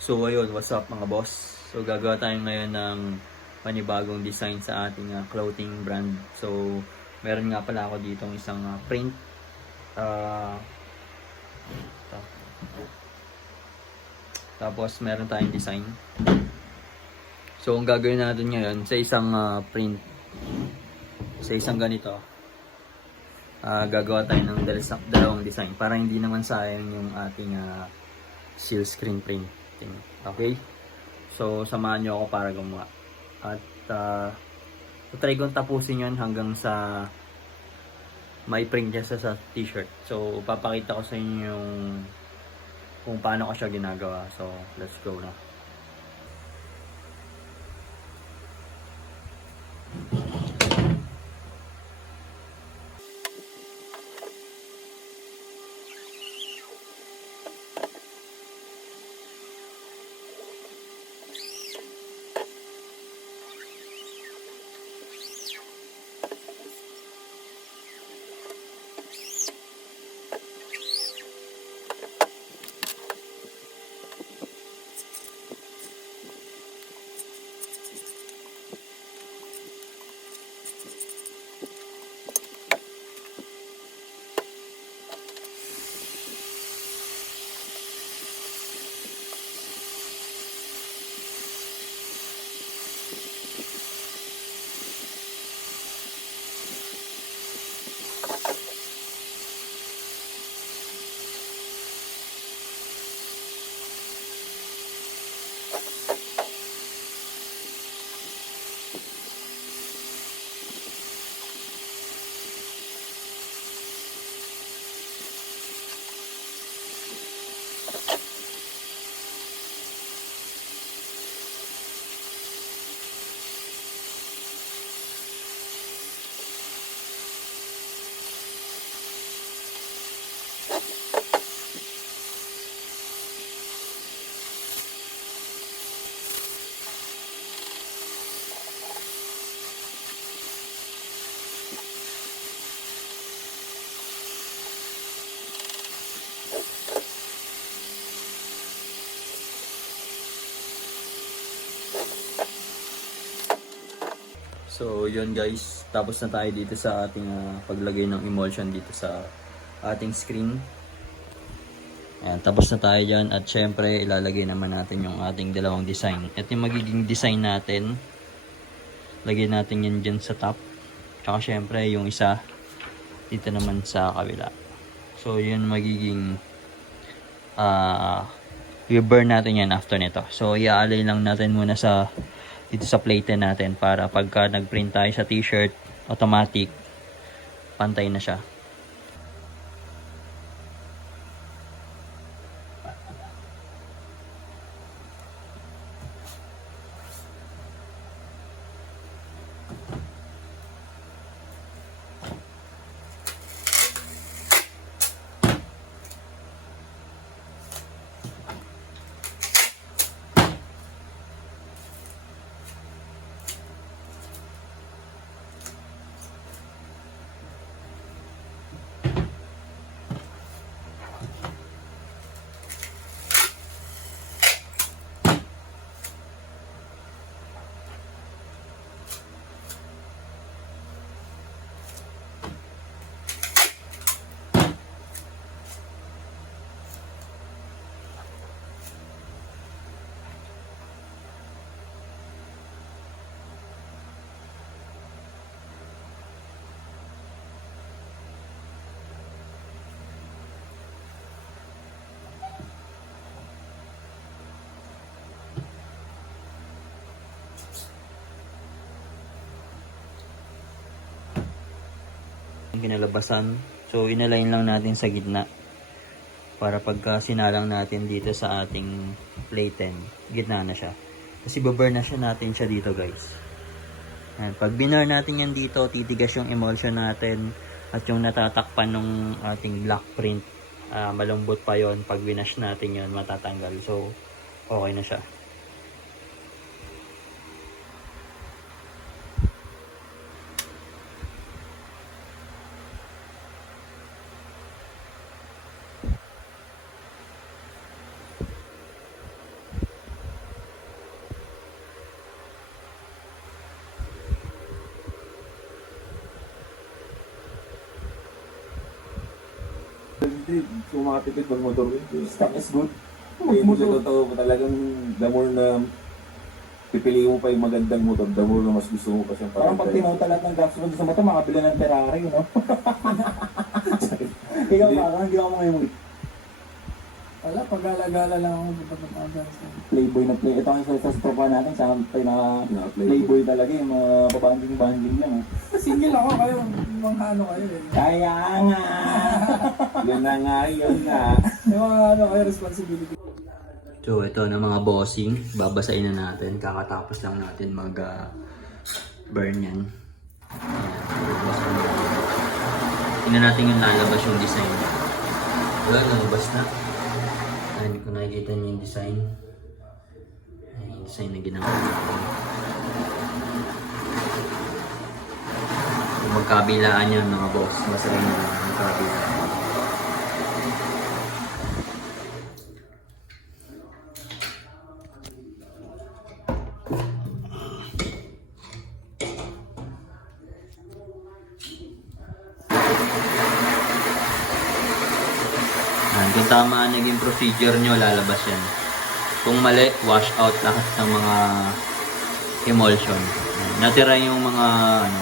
So ayun, what's up mga boss? So gagawa tayo ngayon ng panibagong design sa ating clothing brand. So meron nga pala ako dito isang print. Ah, Tapos meron tayong design. So ang gagawin natin ngayon sa isang print, sa isang ganito, gagawa tayo ng dalawang design para hindi naman sayang yung ating seal screen printing. Okay? So samahan nyo ako para gumawa. At try kong tapusin yun hanggang sa may print niya sa t-shirt. So papakita ko sa inyo yung kung paano ko siya ginagawa. So let's go na. So yun guys, tapos na tayo dito sa ating paglagay ng emulsion dito sa ating screen. Ayan, tapos na tayo dyan at syempre ilalagay naman natin yung ating dalawang design. Ito yung magiging design natin. Lagay natin yan dyan sa top. Tsaka syempre yung isa dito naman sa kabila. So yun magiging i-burn natin yan after nito. So i-alay lang natin muna sa dito sa plate natin para pagka nag-print tayo sa t-shirt, automatic pantay na siya. Kinalabasan. So inalign lang natin sa gitna para pagka sinalang natin dito sa ating plate 10, gitna na siya. Kasi baburn na siya natin siya dito guys. Ayan. Pag binur natin yan dito, titigas yung emulsion natin at yung natatakpan ng ating black print, malambot pa yon. Pag binash natin yon matatanggal. So okay na siya. hindi. Kung makatipid mag-motor Stock is good. hindi siya totoo. Talagang the more na pipiliin mo pa yung magandang motor, the more na mas gusto mo pa siyang Parang pag tinota lahat ng gas mo sa motor, makabili ng Ferrari, no? Ikaw ba? Hindi ako ngayon. Wala, pag-alagala lang ako sa pagkatagas. Playboy na play. Ito ang isa sa tropa natin, sa playboy talaga, yung mga babanding-banding lang. Single ako kayo, mga ano kayo eh. Kaya nga! Yun na nga, yun na. May mga ano kayo, responsibility. So ito na mga bossing, babasain na natin. Kakatapos lang natin mag burn yan. Ayan, tingnan natin yung lalabas yung design. Wala, lalabas na. Ay, hindi ko nakikita niyo yung design. Ay, yung design na ginawa natin. Yung magkabilaan yan mga boss. Basahin na lang magkabilaan. Kung tama ang naging procedure nyo, lalabas yan. Kung mali, wash out lahat ng mga emulsion. Ayan, natira yung mga ano,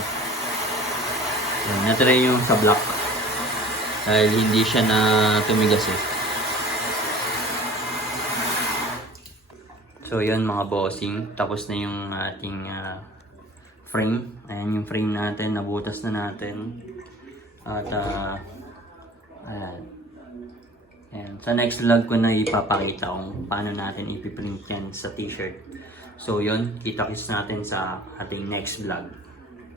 ayan, natira yung sa block. Dahil hindi siya na tumigas eh. So yun mga bossing, tapos na yung ating frame. Ayan yung frame natin, nabutas na natin. At ayan. Ayan. Sa next vlog ko na ipapakita kung paano natin ipiprint yan sa t-shirt. So yun, kita-kits natin sa ating next vlog.